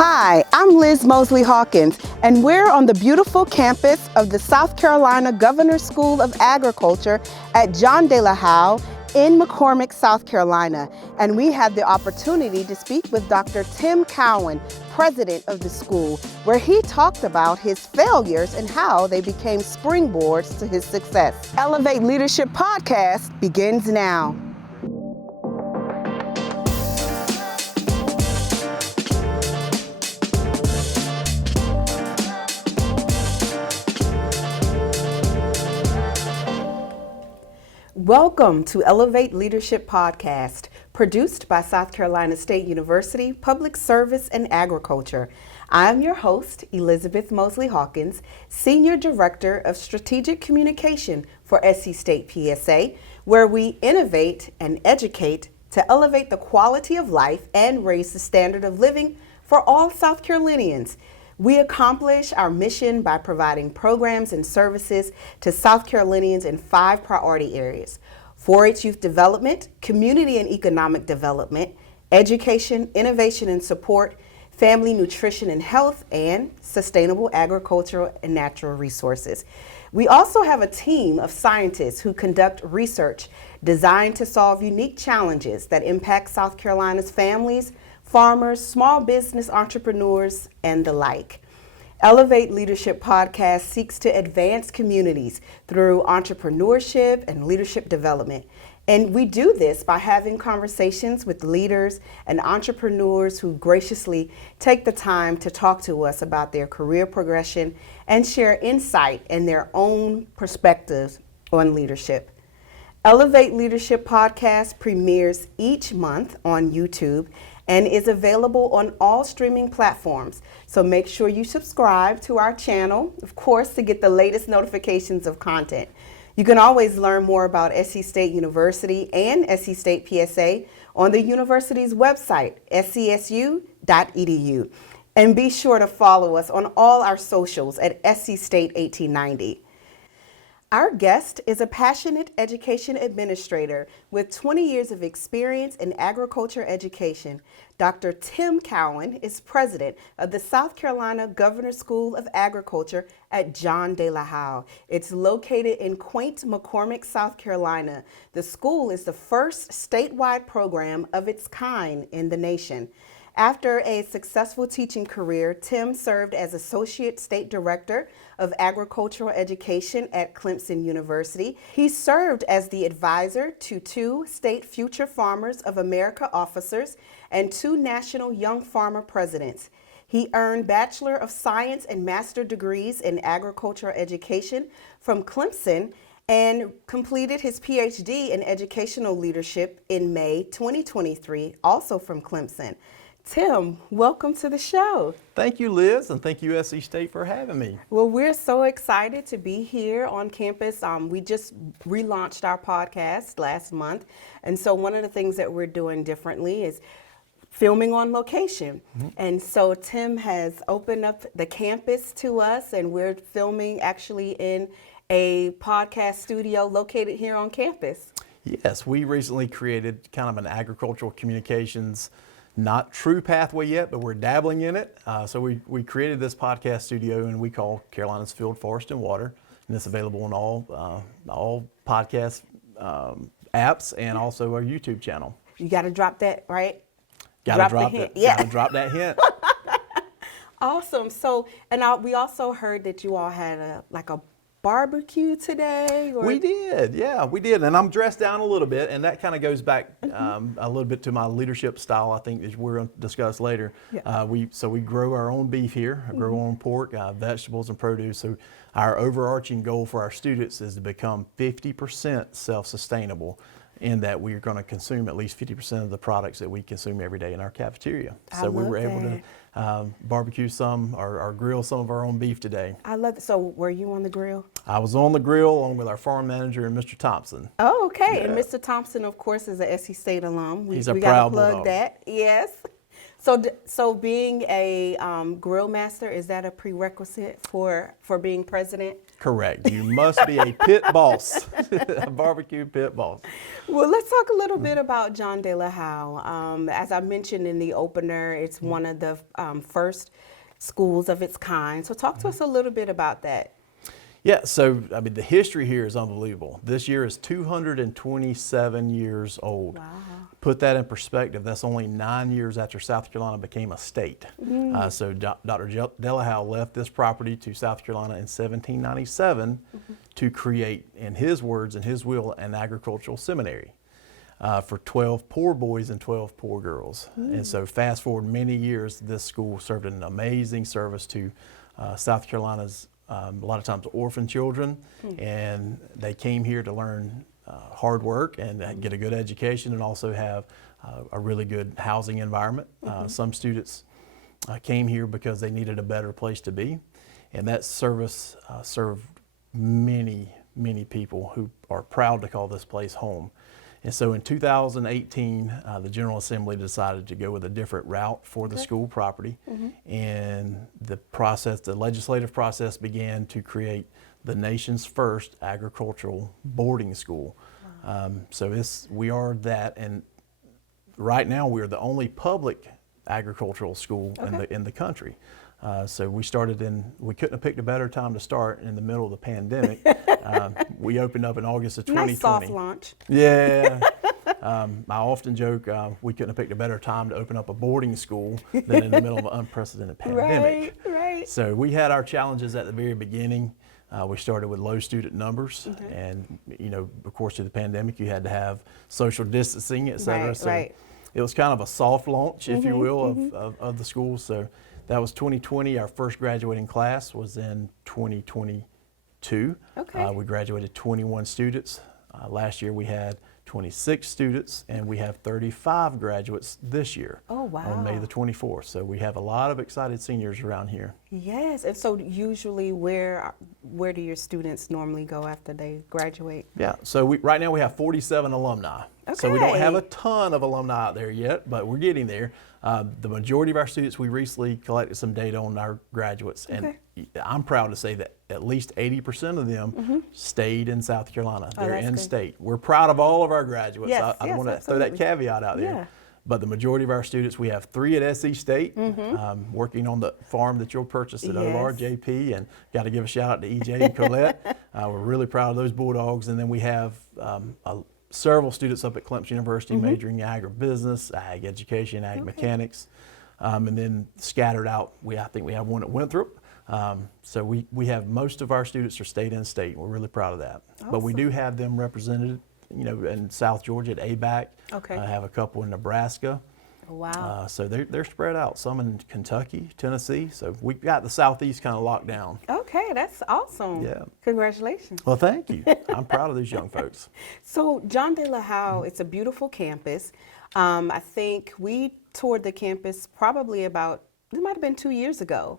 Hi, I'm Liz Mosley Hawkins, and we're on the beautiful campus of the South Carolina Governor's School of Agriculture at John De La Howe in McCormick, South Carolina. And we had the opportunity to speak with Dr. Tim Keown, president of the school, where he talked about his failures and how they became springboards to his success. Elevate Leadership Podcast begins now. Welcome to Elevate Leadership Podcast, produced by South Carolina State University Public Service and Agriculture. I'm your host, Elizabeth Mosley Hawkins, Senior Director of Strategic Communication for SC State PSA, where we innovate and educate to elevate the quality of life and raise the standard of living for all South Carolinians. We accomplish our mission by providing programs and services to South Carolinians in 5 priority areas: 4-H youth development, community and economic development, education, innovation and support, family nutrition and health, and sustainable agricultural and natural resources. We also have a team of scientists who conduct research designed to solve unique challenges that impact South Carolina's families, farmers, small business entrepreneurs, and the like. Elevate Leadership Podcast seeks to advance communities through entrepreneurship and leadership development. And we do this by having conversations with leaders and entrepreneurs who graciously take the time to talk to us about their career progression and share insight and their own perspectives on leadership. Elevate Leadership Podcast premieres each month on YouTube and is available on all streaming platforms. So make sure you subscribe to our channel, of course, to get the latest notifications of content. You can always learn more about SC State University and SC State PSA on the university's website, scsu.edu. And be sure to follow us on all our socials at SC State 1890. Our guest is a passionate education administrator with 20 years of experience in agriculture education. Dr. Tim Keown is president of the South Carolina Governor's School of Agriculture at John De La Howe. It's located in quaint McCormick, South Carolina. The school is the first statewide program of its kind in the nation. After a successful teaching career, Tim served as Associate State Director of Agricultural Education at Clemson University. He served as the advisor to 2 State Future Farmers of America officers and 2 National Young Farmer presidents. He earned Bachelor of Science and Master degrees in Agricultural Education from Clemson and completed his PhD in Educational Leadership in May 2023, also from Clemson. Tim, welcome to the show. Thank you, Liz, and thank you, SC State, for having me. Well, we're so excited to be here on campus. We just relaunched our podcast last month, and so one of the things that we're doing differently is filming on location. And so Tim has opened up the campus to us, and we're filming actually in a podcast studio located here on campus. Yes, we recently created kind of an agricultural communications, not true pathway yet, but we're dabbling in it. So we created this podcast studio, and we call Carolina's Field, Forest, and Water, and it's available on all podcast apps and also our YouTube channel. You got to drop that, right? Gotta drop the hint. it. Yeah. Gotta drop that hint. Awesome. So, and we also heard that you all had a barbecue today? Or? We did, yeah, we did. And I'm dressed down a little bit, and that kind of goes back a little bit to my leadership style, I think, that we're going to discuss later. Yeah. We grow our own beef here, grow our own pork, vegetables, and produce. So our overarching goal for our students is to become 50% self-sustainable, in that we're going to consume at least 50% of the products that we consume every day in our cafeteria. So we were able to barbecue some or grill some of our own beef today. I love it. So were you on the grill? I was on the grill along with our farm manager and Mr. Thompson. Oh, okay. Yeah. And Mr. Thompson, of course, is a SC State alum. He's a proud bulldog. We got to plug that. Yes. So being a grill master, is that a prerequisite for being president? Correct. You must be a pit boss, a barbecue pit boss. Well, let's talk a little bit about John De La Howe. As I mentioned in the opener, it's one of the first schools of its kind. So talk to us a little bit about that. Yeah, so I mean, the history here is unbelievable. This year is 227 years old. Wow. Put that in perspective, that's only 9 years after South Carolina became a state. So Dr. De La Howe left this property to South Carolina in 1797 to create, in his words and his will, an agricultural seminary for 12 poor boys and 12 poor girls. And so fast forward many years, this school served an amazing service to South Carolina's a lot of times orphan children, and they came here to learn hard work and get a good education, and also have a really good housing environment. Some students came here because they needed a better place to be, and that service served many people who are proud to call this place home. And so in 2018, the General Assembly decided to go with a different route for the school property. And the legislative process began to create the nation's first agricultural boarding school. Wow. We are that, and right now we are the only public agricultural school in the country. So we couldn't have picked a better time to start in the middle of the pandemic. We opened up in August of 2020. Nice soft launch. Yeah. I often joke we couldn't have picked a better time to open up a boarding school than in the middle of an unprecedented pandemic. Right. So we had our challenges at the very beginning. We started with low student numbers, and of course, through the pandemic, you had to have social distancing, et cetera. So it was kind of a soft launch, if you will, of the school. So that was 2020. Our first graduating class was in 2022. Okay. We graduated 21 students. Last year we had 26 students, and we have 35 graduates this year. Oh, wow. On May the 24th. So we have a lot of excited seniors around here. Yes, and so usually where do your students normally go after they graduate? Yeah, so right now we have 47 alumni. Okay. So we don't have a ton of alumni out there yet, but we're getting there. The majority of our students, we recently collected some data on our graduates, and I'm proud to say that at least 80% of them stayed in South Carolina. They're in state. We're proud of all of our graduates. Yes, I don't want to throw that caveat out there. Yeah. But the majority of our students, we have 3 at SC State, working on the farm that you'll purchase at OR, JP, and got to give a shout out to EJ and Colette. We're really proud of those Bulldogs. And then we have several students up at Clemson University majoring in agribusiness, ag education, ag mechanics, and then scattered out, I think we have one at Winthrop. So we have most of our students are stayed in state. We're really proud of that. Awesome. But we do have them represented, in South Georgia at ABAC. Okay. I have a couple in Nebraska. Wow. So they're spread out. Some in Kentucky, Tennessee. So we've got the Southeast kind of locked down. Okay, that's awesome. Yeah. Congratulations. Well, thank you. I'm proud of these young folks. So John De La Howe, it's a beautiful campus. I think we toured the campus probably it might have been 2 years ago.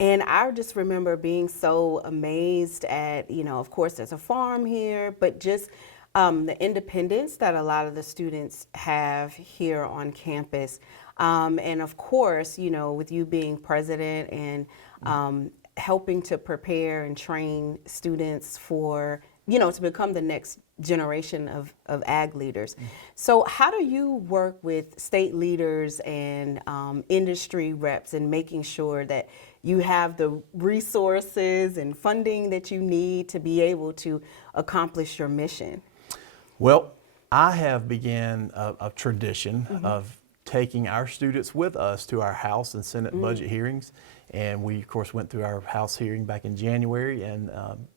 And I just remember being so amazed at, of course there's a farm here, but just the independence that a lot of the students have here on campus. And of course, with you being president and helping to prepare and train students for, to become the next generation of ag leaders. So how do you work with state leaders and industry reps in making sure that you have the resources and funding that you need to be able to accomplish your mission? Well, I have began a tradition of taking our students with us to our House and Senate budget hearings. And we, of course, went through our House hearing back in January, and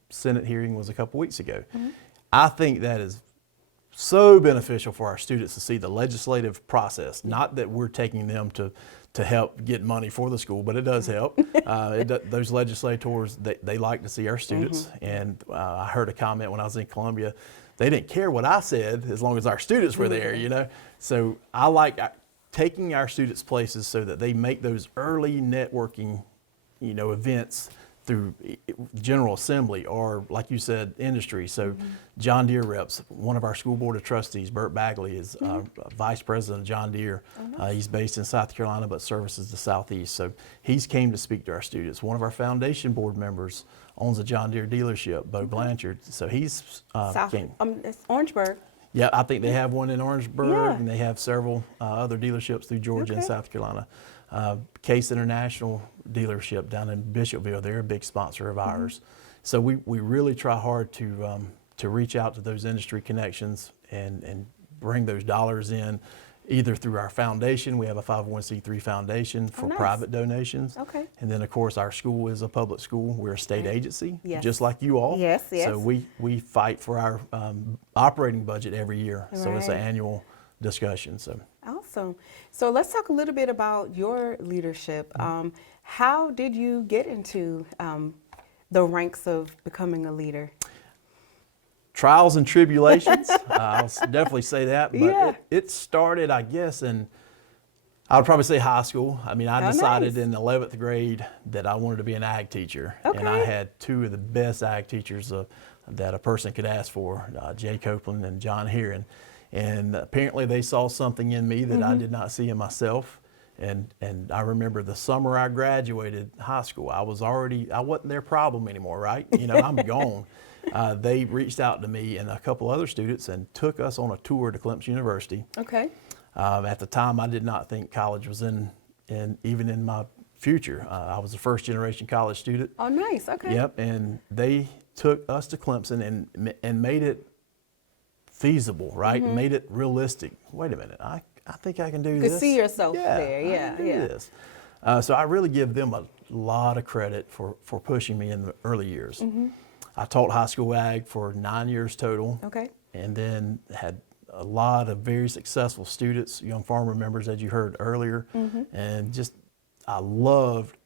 Senate hearing was a couple weeks ago. I think that is so beneficial for our students to see the legislative process. Not that we're taking them to help get money for the school, but it does help. Those legislators, they like to see our students. And I heard a comment when I was in Columbia, they didn't care what I said as long as our students were there, So I like taking our students places so that they make those early networking, events through General Assembly or, like you said, industry. So John Deere reps, one of our school board of trustees, Bert Bagley, is vice president of John Deere. He's based in South Carolina but services the Southeast. So he's came to speak to our students. One of our foundation board members owns a John Deere dealership, Bo Blanchard. So he's came. It's Orangeburg. Yeah, I think they have one in Orangeburg, Yeah. and they have several other dealerships through Georgia and Okay. South Carolina. Case International dealership down in Bishopville, they're a big sponsor of ours. So we really try hard to reach out to those industry connections and bring those dollars in, either through our foundation. We have a 501c3 foundation for nice. private donations. Okay. And then, of course, our school is a public school. We're a state agency, Yes. just like you all. Yes, yes. So we fight for our operating budget every year. So it's an Right. annual discussion. So Awesome. So let's talk a little bit about your leadership. How did you get into the ranks of becoming a leader? trials and tribulations, I'll definitely say that. But Yeah. it started, I guess, in, I would probably say high school. I mean, I decided nice. in 11th grade that I wanted to be an ag teacher. And I Okay. had two of the best ag teachers that a person could ask for, Jay Copeland and John Heron. And apparently they saw something in me that I did not see in myself. And I remember the summer I graduated high school, I wasn't their problem anymore, right? You know, I'm gone. They reached out to me and a couple other students and took us on a tour to Clemson University. Okay. At the time, I did not think college was even in my future. I was a first generation college student. Oh, nice. Okay. Yep, and they took us to Clemson and made it feasible, right? Made it realistic. Wait a minute, I think I can do You this. could see yourself Yeah, there. I Yeah. can do this. So I really give them a lot of credit for pushing me in the early years. I taught high school ag for 9 years total. Okay. And then had a lot of very successful students, young farmer members, as you heard earlier. And just, I loved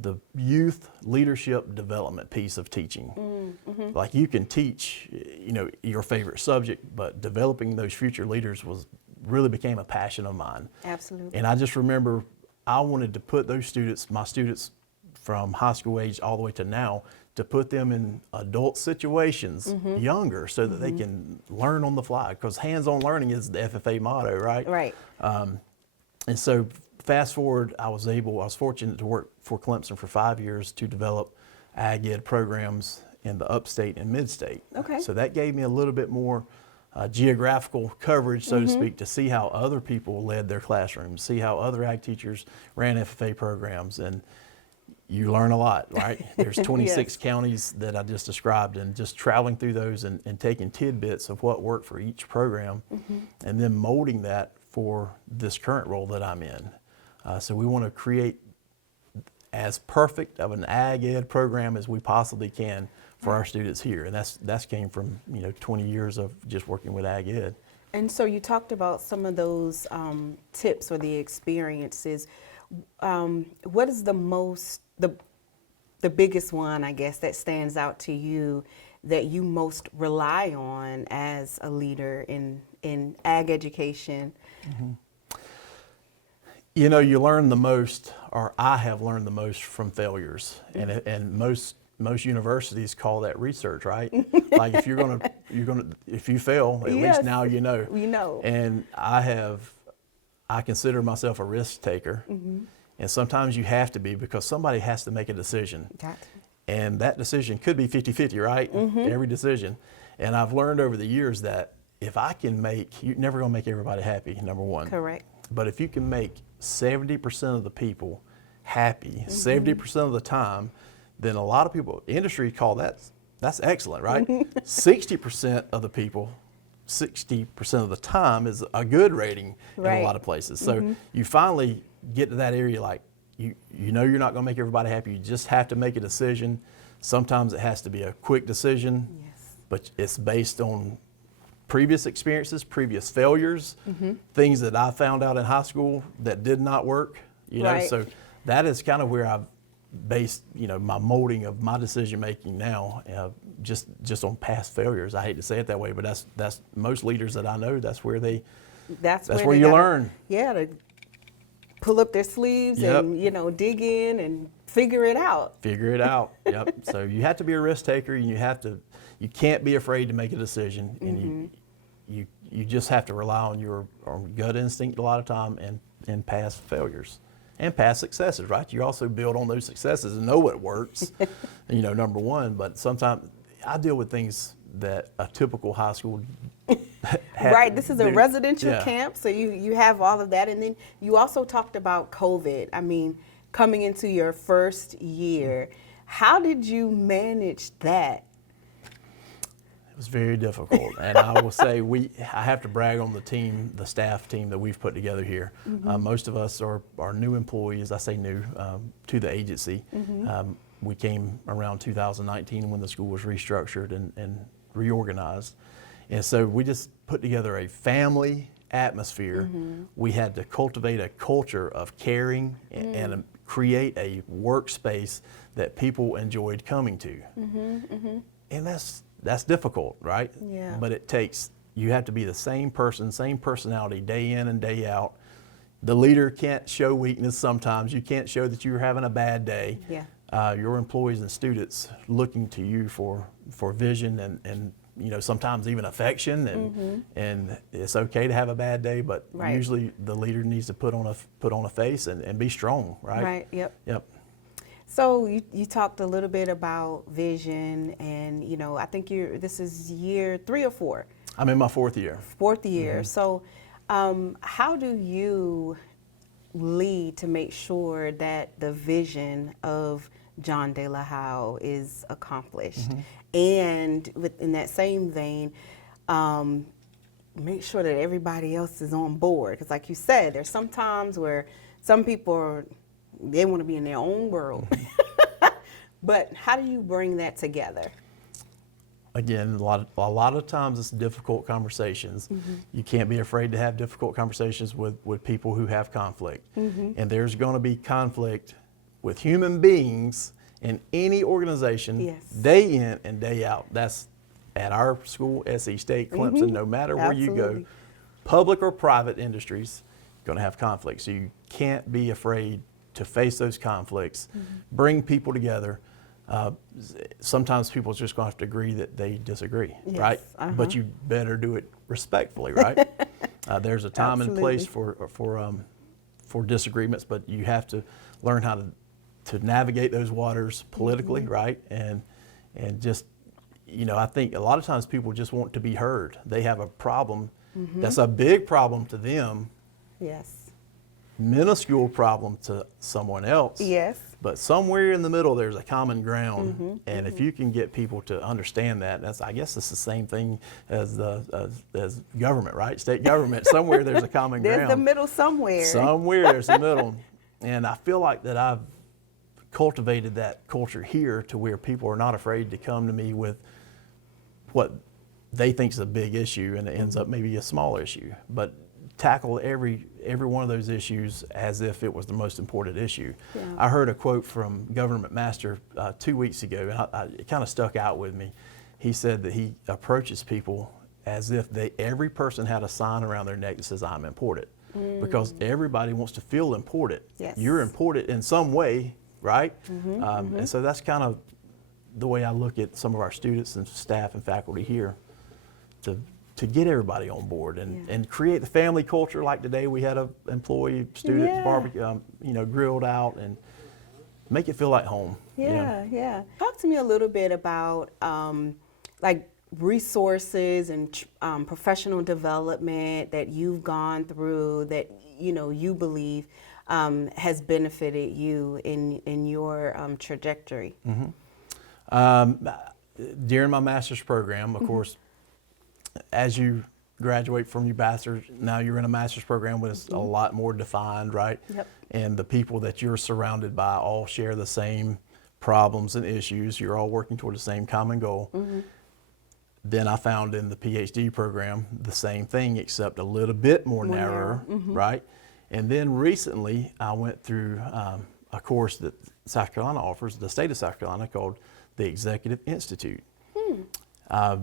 the youth leadership development piece of teaching. Like, you can teach, you know, your favorite subject, but developing those future leaders really became a passion of mine. Absolutely. And I just remember I wanted to put those students, my students from high school age all the way to now, to put them in adult situations younger so that they can learn on the fly, because hands-on learning is the FFA motto, right? Right. And so fast forward, I was fortunate to work for Clemson for 5 years to develop ag ed programs in the upstate and mid-state. Okay. So that gave me a little bit more geographical coverage, so to speak, to see how other people led their classrooms, see how other ag teachers ran FFA programs, and you learn a lot, right? There's 26 Yes. counties that I just described, and just traveling through those and taking tidbits of what worked for each program, and then molding that for this current role that I'm in. So we want to create as perfect of an ag ed program as we possibly can for our students here, and that's came from 20 years of just working with ag ed. And so you talked about some of those tips or the experiences. What is the biggest one, I guess, that stands out to you that you most rely on as a leader in ag education? You know, you learn the most, or I have learned the most from failures, and most universities call that research, right? Like, if if you fail, at Yes. least now you know. You know. And I consider myself a risk taker, and sometimes you have to be, because somebody has to make a decision. Got And that decision could be 50-50, right? Every decision. And I've learned over the years that if I can you're never gonna make everybody happy, number one. Correct. But if you can make 70% of the people happy, 70% of the time, then a lot of people, industry call that's excellent, right? 60% of the people, 60% of the time is a good rating in Right. a lot of places. So you finally get to that area, like, you know you're not gonna make everybody happy, you just have to make a decision. Sometimes it has to be a quick decision, Yes. but it's based on previous experiences, previous failures, things that I found out in high school that did not work, Right. So that is kind of where I've based, my molding of my decision making now, just on past failures. I hate to say it that way, but that's most leaders that I know, that's where That's where they you gotta- learn. Yeah, to pull up their sleeves Yep. and dig in and figure it out. Figure it out. Yep. So you have to be a risk taker, and you can't be afraid to make a decision, and you just have to rely on your gut instinct a lot of time, and past failures and past successes, right? You also build on those successes and know what works, number one. But sometimes I deal with things that a typical high school right. This is a residential camp, so you have all of that. And then you also talked about COVID. I mean, coming into your first year, how did you manage that? It was very difficult, and I will say I have to brag on the staff team that we've put together here. Most of us are new employees. I say new to the agency. We came around 2019 when the school was restructured and reorganized, and so we just put together a family atmosphere. We had to cultivate a culture of caring and create a workspace that people enjoyed coming to, and that's difficult, right? Yeah. But you have to be the same person, same personality day in and day out. The leader can't show weakness sometimes. You can't show that you're having a bad day. Yeah. Your employees and students looking to you for vision and sometimes even affection, and it's okay to have a bad day, but usually the leader needs to put on a face and be strong, right? Right, yep. Yep. So you talked a little bit about vision, and I think this is year 3 or 4. I'm in my 4th year. 4th year. So how do you lead to make sure that the vision of John De La Howe is accomplished? And within that same vein, make sure that everybody else is on board. Because like you said, there's some times where some people they want to be in their own world. But how do you bring that together? Again, a lot of times it's difficult conversations. You can't be afraid to have difficult conversations with people who have conflict. And there's going to be conflict with human beings in any organization, day in and day out. That's at our school, SE State, Clemson, no matter where you go, public or private industries, going to have conflict. So you can't be afraid to face those conflicts, bring people together. Sometimes people just going to have to agree that they disagree, right? But you better do it respectfully, right? There's a time and place for disagreements, but you have to learn how to navigate those waters politically, right? And just, I think a lot of times people just want to be heard. They have a problem that's a big problem to them. Yes. Minuscule problem to someone else. Yes. But somewhere in the middle, there's a common ground, and if you can get people to understand that, I guess it's the same thing as as government, right? State government. Somewhere there's a common ground. There's the middle somewhere. Somewhere there's a middle, and I feel like that I've cultivated that culture here to where people are not afraid to come to me with what they think is a big issue, and it ends up maybe a small issue, but tackle every one of those issues as if it was the most important issue. Yeah. I heard a quote from Government Master 2 weeks ago, and it kind of stuck out with me. He said that he approaches people as if every person had a sign around their neck that says, "I'm important," because everybody wants to feel important. Yes. You're important in some way, right? And so that's kind of the way I look at some of our students and staff and faculty here, to get everybody on board and create the family culture. Like today, we had a employee student barbecue, grilled out, and make it feel like home. Yeah. Talk to me a little bit about like resources and professional development that you've gone through that you believe has benefited you in your trajectory. During my master's program, of course, as you graduate from your bachelor's, now you're in a master's program where it's a lot more defined, right? Yep. And the people that you're surrounded by all share the same problems and issues. You're all working toward the same common goal. Then I found in the PhD program the same thing, except a little bit more narrower, right? And then recently I went through a course that South Carolina offers, the state of South Carolina, called the Executive Institute.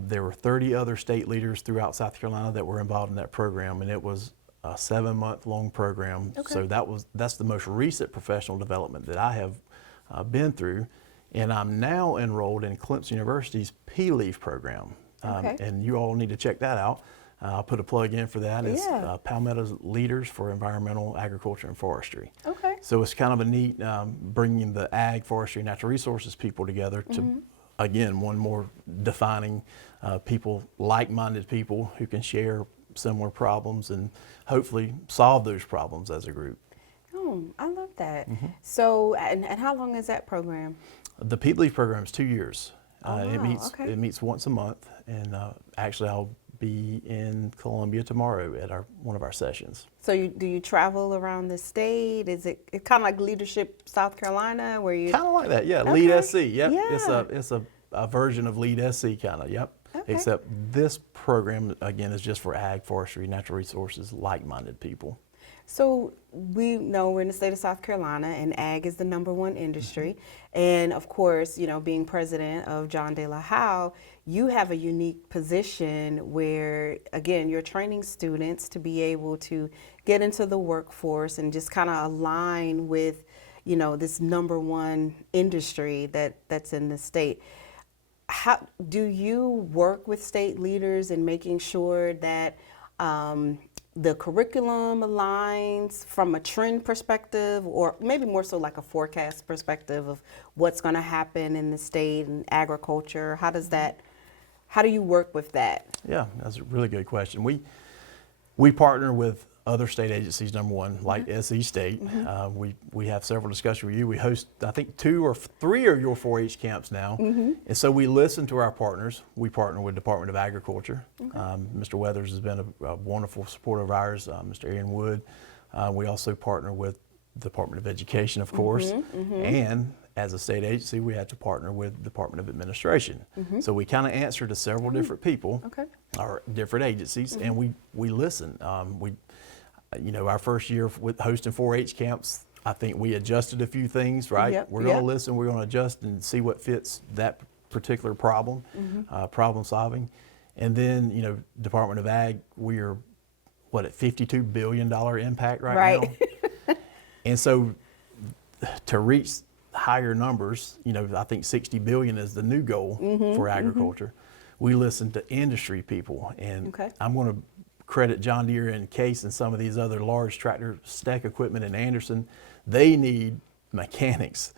There were 30 other state leaders throughout South Carolina that were involved in that program, and it was a 7-month long program. Okay. So that's the most recent professional development that I have been through. And I'm now enrolled in Clemson University's P-Leaf program. Okay. And you all need to check that out. I'll put a plug in for that. It's Palmetto's Leaders for Environmental Agriculture and Forestry. Okay. So it's kind of a neat bringing the ag, forestry, natural resources people together to, again, one more defining people, like-minded people who can share similar problems and hopefully solve those problems as a group. Oh, I love that. So, and how long is that program? The P-Leaf program is 2 years. Oh, It wow, meets okay. it meets once a month, and actually I'll be in Columbia tomorrow at one of our sessions. So do you travel around the state? Is it kind of like Leadership South Carolina where you? Kind of like that, yeah. Okay. Lead SC, yep. Yeah. It's a version of Lead SC, kind of, yep. Okay. Except this program again is just for ag, forestry, natural resources, like-minded people. So we know we're in the state of South Carolina, and ag is the #1 industry. And of course, being president of John De La Howe, you have a unique position where, again, you're training students to be able to get into the workforce and just kind of align with, this #1 industry that's in the state. How do you work with state leaders in making sure that the curriculum aligns from a trend perspective, or maybe more so like a forecast perspective of what's going to happen in the state and agriculture? How do you work with that? Yeah, that's a really good question. We partner with other state agencies, #1, like SE State. We have several discussions with you. We host, I think, 2 or 3 of your 4-H camps now. And so we listen to our partners. We partner with Department of Agriculture. Mr. Weathers has been a wonderful supporter of ours, Mr. Aaron Wood. We also partner with Department of Education, of course. And as a state agency, we have to partner with Department of Administration. So we kind of answer to several different people, or different agencies, and we listen. Our first year with hosting 4-H camps, I think we adjusted a few things, right? Yep, We're going to yep. listen, we're going to adjust and see what fits that particular problem, problem solving. And then, Department of Ag, we are, at $52 billion impact right now? And so to reach higher numbers, I think 60 billion is the new goal for agriculture. We listen to industry people, and I'm going to credit John Deere and Case and some of these other large tractor stack equipment in Anderson. They need mechanics.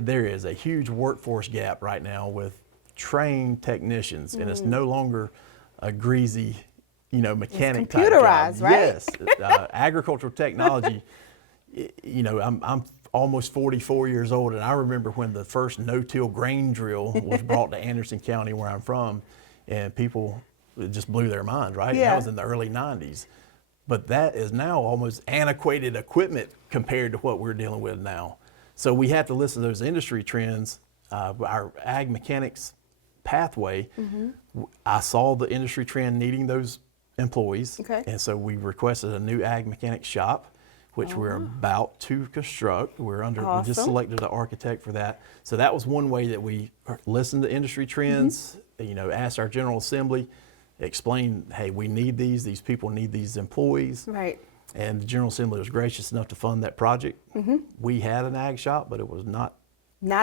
There is a huge workforce gap right now with trained technicians, and it's no longer a greasy, mechanic type job. Computerized, right? Yes, agricultural technology. I'm almost 44 years old, and I remember when the first no-till grain drill was brought to Anderson County, where I'm from, and people, it just blew their minds, right? Yeah. That was in the early 90s. But that is now almost antiquated equipment compared to what we're dealing with now. So we have to listen to those industry trends. Our ag mechanics pathway, I saw the industry trend needing those employees. And so we requested a new ag mechanics shop, which we're about to construct. We just selected an architect for that. So that was one way that we listened to industry trends, asked our General Assembly, explain, hey, we need these people need these employees. Right. And the General Assembly was gracious enough to fund that project. We had an ag shop, but it was not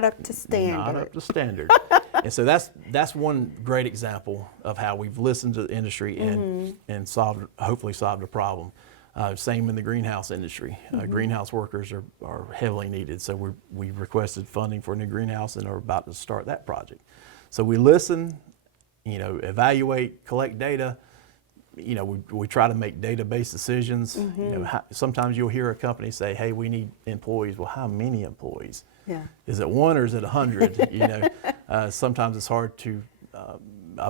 up to standard. Not up to standard. And so that's one great example of how we've listened to the industry and hopefully solved a problem. Same in the greenhouse industry. Greenhouse workers are heavily needed. So we requested funding for a new greenhouse and are about to start that project. So we listen, evaluate, collect data. We try to make data-based decisions. Sometimes you'll hear a company say, hey, we need employees. Well, how many employees? Yeah. Is it 1 or is it 100? Sometimes it's hard to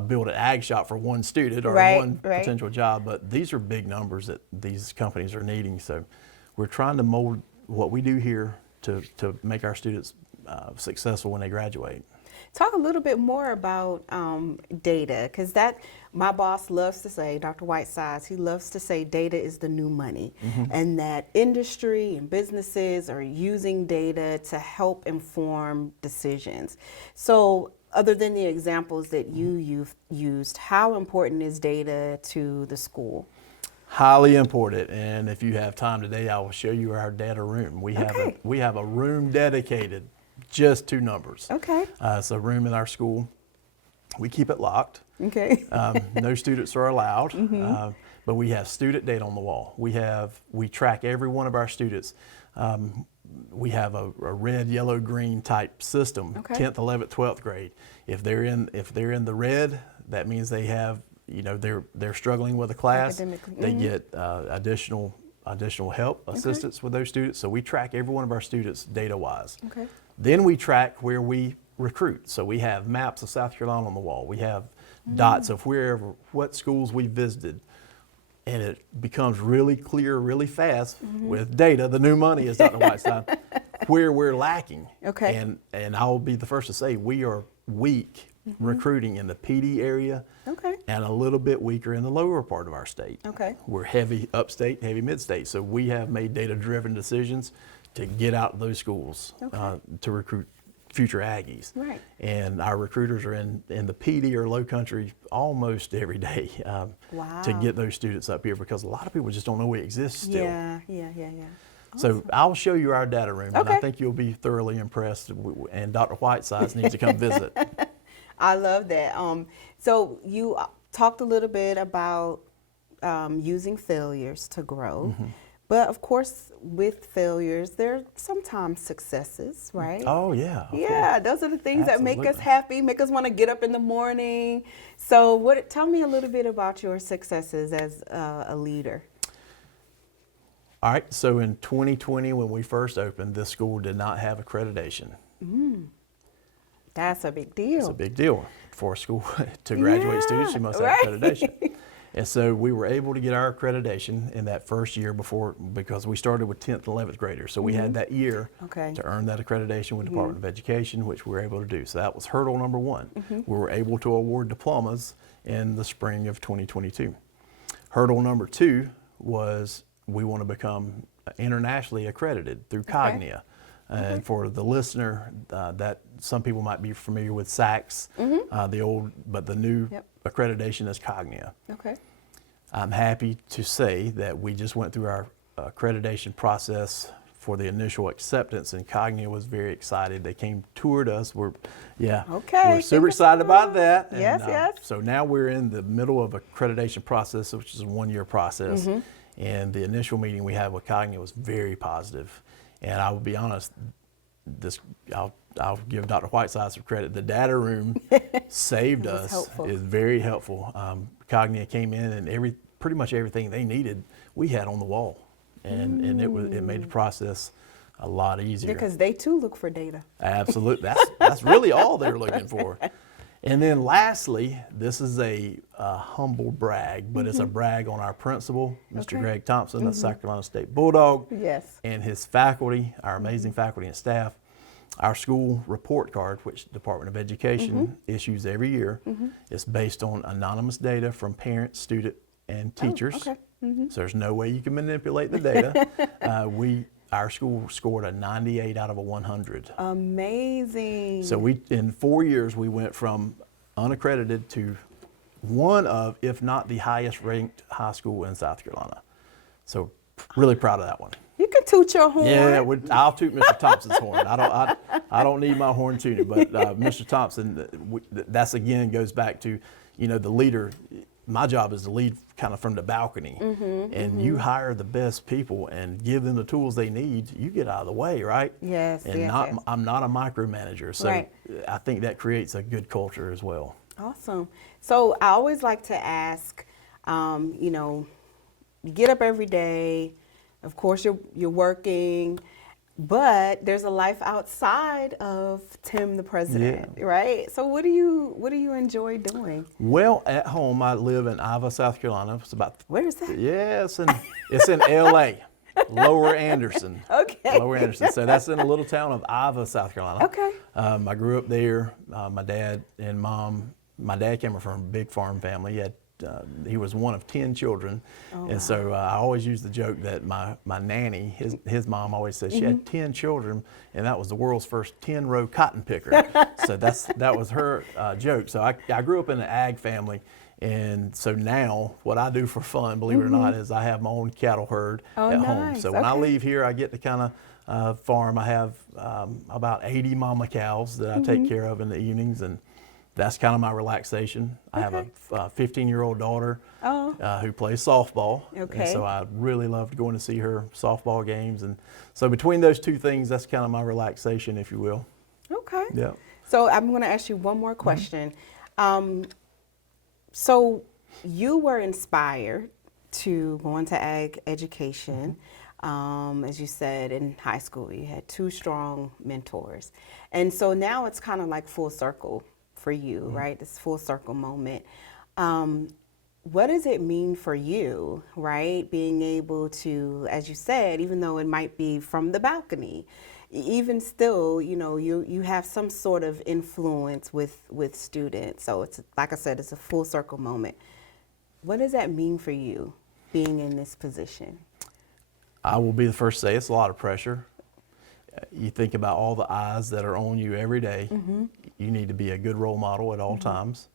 build an ag shop for 1 student or one potential job, but these are big numbers that these companies are needing. So we're trying to mold what we do here to make our students successful when they graduate. Talk a little bit more about data, because my boss loves to say, Dr. Whitesides, he loves to say data is the new money, and that industry and businesses are using data to help inform decisions. So other than the examples that you've used, how important is data to the school? Highly important, and if you have time today, I will show you our data room. We have a room dedicated just two numbers. Okay. It's a room in our school. We keep it locked. Okay. No students are allowed, but we have student data on the wall. We track every one of our students. We have a red, yellow, green type system. Okay. 10th, 11th, 12th grade. If they're in the red, that means they have, they're struggling with a class. Academically. They get additional help, assistance with those students. So we track every one of our students data-wise. Okay. Then we track where we recruit. So we have maps of South Carolina on the wall. We have dots of what schools we visited. And it becomes really clear really fast with data, the new money, as Dr. Whiteside, where we're lacking. Okay. And I'll be the first to say we are weak recruiting in the PD area and a little bit weaker in the lower part of our state. Okay. We're heavy upstate, heavy midstate. So we have made data-driven decisions to get out of those schools to recruit future Aggies. Right. And our recruiters are in the PD or low country almost every day to get those students up here, because a lot of people just don't know we exist still. Yeah. So I'll show you our data room, and I think you'll be thoroughly impressed, and Dr. Whitesides needs to come visit. I love that. So you talked a little bit about using failures to grow. But of course, with failures, there are sometimes successes, right? Oh, yeah. Yeah, those are the things that make us Absolutely. happy, make us want to get up in the morning. So tell me a little bit about your successes as a leader. All right, so in 2020, when we first opened, this school did not have accreditation. That's a big deal. It's a big deal for a school to graduate students. You must have accreditation. And so we were able to get our accreditation in that first year because we started with 10th and 11th graders. So we had that year to earn that accreditation with Department of Education, which we were able to do. So that was hurdle number one. We were able to award diplomas in the spring of 2022. Hurdle number two was we want to become internationally accredited through Cognia. And for the listener, that some people might be familiar with SACS, the new accreditation is Cognia. Okay. I'm happy to say that we just went through our accreditation process for the initial acceptance, and Cognia was very excited. They toured us. We're super excited about that. Yes. So now we're in the middle of accreditation process, which is a 1-year process. And the initial meeting we had with Cognia was very positive. And I will be honest, I'll give Dr. Whiteside some credit. The data room saved us. Helpful. It's very helpful. Cognia came in, and pretty much everything they needed we had on the wall, and it made the process a lot easier. Because they too look for data. Absolutely, that's really all they're looking for. And then lastly, this is a humble brag, but it's a brag on our principal, Mr. Greg Thompson, the South Carolina State Bulldog, and his faculty, our amazing faculty and staff. Our school report card, which Department of Education issues every year, is based on anonymous data from parents, students, and teachers. So there's no way you can manipulate the data. Our school scored a 98 out of a 100. Amazing. So in 4 years, we went from unaccredited to one of, if not the highest ranked high school in South Carolina. So really proud of that one. You can toot your horn. Yeah, I'll toot Mr. Thompson's horn. I don't need my horn tooted, but Mr. Thompson, that's again goes back to, the leader. My job is to lead kind of from the balcony, and you hire the best people and give them the tools they need. You get out of the way, right? Yes. And I'm not a micromanager, so I think that creates a good culture as well. Awesome. So I always like to ask, you get up every day. Of course, you're working, but there's a life outside of Tim, the president, right? So what do you enjoy doing? Well, at home, I live in Ivor, South Carolina. It's about where is that? Yeah, it's in L.A. Lower Anderson. Okay. Lower Anderson. So that's in a little town of Ivor, South Carolina. Okay. I grew up there. My dad and mom. My dad came from a big farm family. He was one of 10 children, and so I always use the joke that my nanny, his mom always said she had 10 children, and that was the world's first 10-row cotton picker. So that was her joke. So I grew up in an ag family, and so now what I do for fun, believe it or not, is I have my own cattle herd at home. So when I leave here, I get to kind farm. I have about 80 mama cows that I take care of in the evenings, and that's kind of my relaxation. I have a 15-year-old daughter who plays softball, and so I really loved going to see her softball games. And so between those two things, that's kind of my relaxation, if you will. Okay. Yeah. So I'm going to ask you one more question. So you were inspired to go into ag education. As you said, in high school, you had two strong mentors. And so now it's kind of like full circle for you, right? This full circle moment. What does it mean for you, right? Being able to, as you said, even though it might be from the balcony, even still, you know, you have some sort of influence with students. So it's, like I said, it's a full circle moment. What does that mean for you, being in this position? I will be the first to say it's a lot of pressure. You think about all the eyes that are on you every day. You need to be a good role model at all times.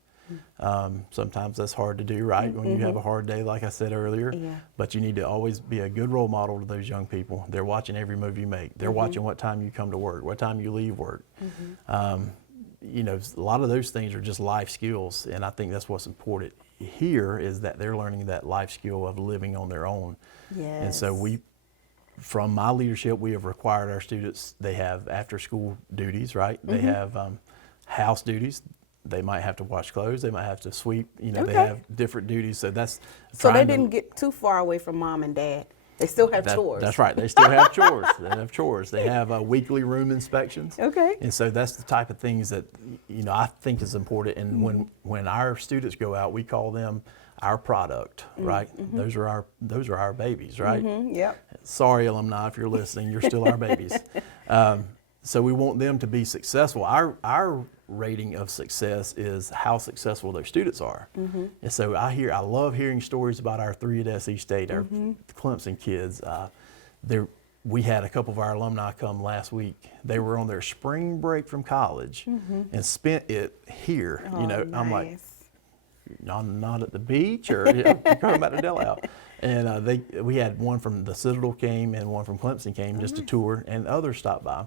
Sometimes that's hard to do, right? When you have a hard day, like I said earlier. But you need to always be a good role model to those young people. They're watching every move you make. They're watching what time you come to work, what time you leave work. You know, a lot of those things are just life skills, and I think that's what's important here is that they're learning that life skill of living on their own. And so from my leadership, we have required our students, they have after school duties, right? They have house duties. They might have to wash clothes. They might have to sweep. You know, they have different duties. So that's so they didn't get too far away from mom and dad. They still have chores. That's right. They still have chores. They have chores. They have weekly room inspections. And so that's the type of things that, you know, I think is important. And when our students go out, we call them our product, right? Those are our babies, right? Sorry, alumni, if you're listening, you're still our babies. So we want them to be successful. Our rating of success is how successful their students are. And so I love hearing stories about our three at SE State, our Clemson kids. We had a couple of our alumni come last week. They were on their spring break from college and spent it here. You know, I'm like, not at the beach, or you're coming back to De La Howe. And we had one from the Citadel came and one from Clemson came just to tour, and others stopped by.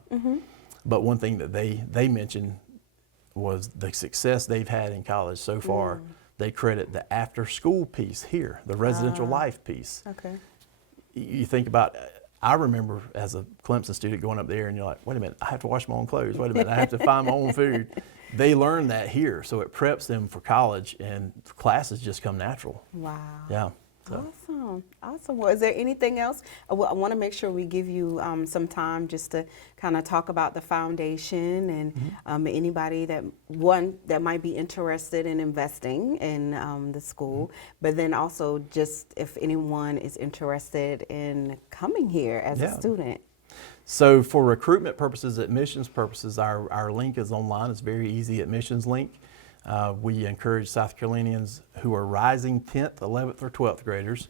But one thing that they mentioned was the success they've had in college so far. They credit the after school piece here, the residential life piece. You think about, I remember as a Clemson student going up there and you're like, wait a minute, I have to wash my own clothes. Wait a minute, I have to find my own food. They learn that here, so it preps them for college, and classes just come natural. Yeah. So. Awesome. Well, is there anything else? I want to make sure we give you some time just to kind of talk about the foundation and anybody that might be interested in investing in the school, but then also just if anyone is interested in coming here as a student. So for recruitment purposes, admissions purposes, our link is online. It's very easy, admissions link. We encourage South Carolinians who are rising 10th, 11th, or 12th graders,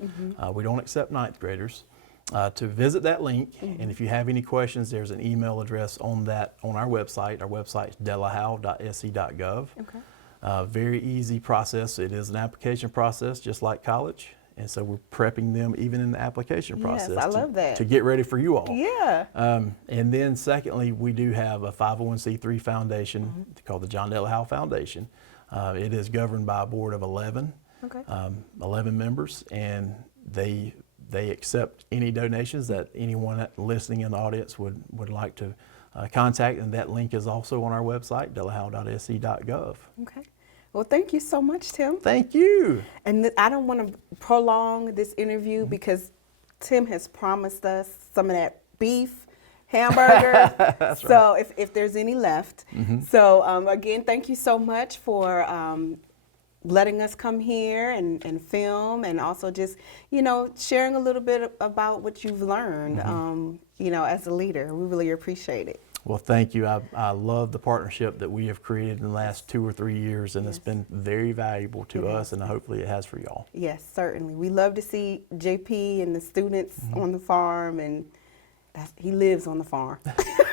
we don't accept 9th graders, to visit that link. And if you have any questions, there's an email address on our website. Our website is delahowe.sc.gov. Very easy process. It is an application process just like college. And so we're prepping them even in the application process. I love that. To get ready for you all. And then secondly, we do have a 501c3 foundation called the John De La Howe Foundation. It is governed by a board of 11 members, and they accept any donations that anyone listening in the audience would like to contact, and that link is also on our website, delahowe.sc.gov. Well, thank you so much, Tim. Thank you. And I don't want to prolong this interview because Tim has promised us some of that beef hamburger. That's so if there's any left. So again, thank you so much for letting us come here and film, and also just, you know, sharing a little bit about what you've learned, you know, as a leader. We really appreciate it. Well, thank you. I love the partnership that we have created in the last 2 or 3 years, and it's been very valuable to us, and hopefully it has for y'all. Yes, certainly. We love to see JP and the students on the farm, and he lives on the farm.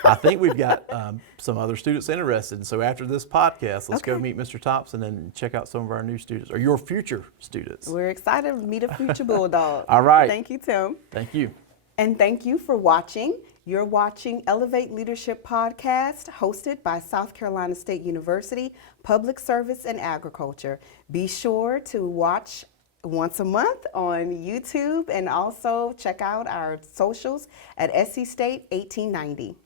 I think we've got some other students interested, and so after this podcast, let's go meet Mr. Thompson and check out some of our new students, or your future students. We're excited to meet a future Bulldog. All right. Thank you, Tim. Thank you. And thank you for watching. You're watching Elevate Leadership Podcast, hosted by South Carolina State University, Public Service and Agriculture. Be sure to watch once a month on YouTube and also check out our socials at SC State 1890.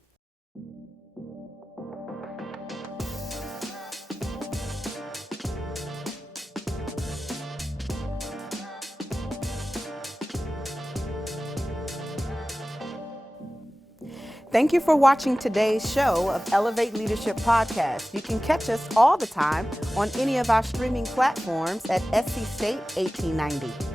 Thank you for watching today's show of Elevate Leadership Podcast. You can catch us all the time on any of our streaming platforms at SC State 1890.